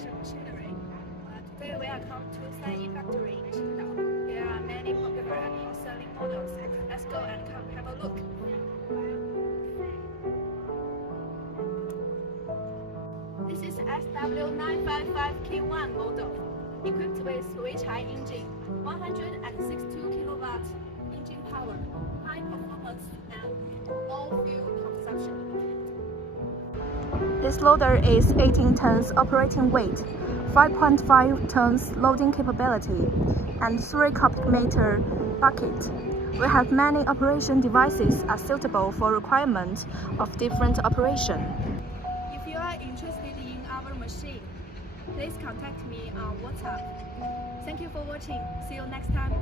Construction Machinery. Today we are come to SANY factory in Qingdao. There are many popular and selling models. Let's go and come have a look. This is SW955K1 model, equipped with Weichai engine, 162 kW engine power, high performance and low fuel consumption. This loader is 18 tons operating weight, 5.5 tons loading capability, and 3 cubic meter bucket. We have many operation devices are suitable for requirement of different operation. If you are interested in our machine, please contact me on WhatsApp. Thank you for watching. See you next time.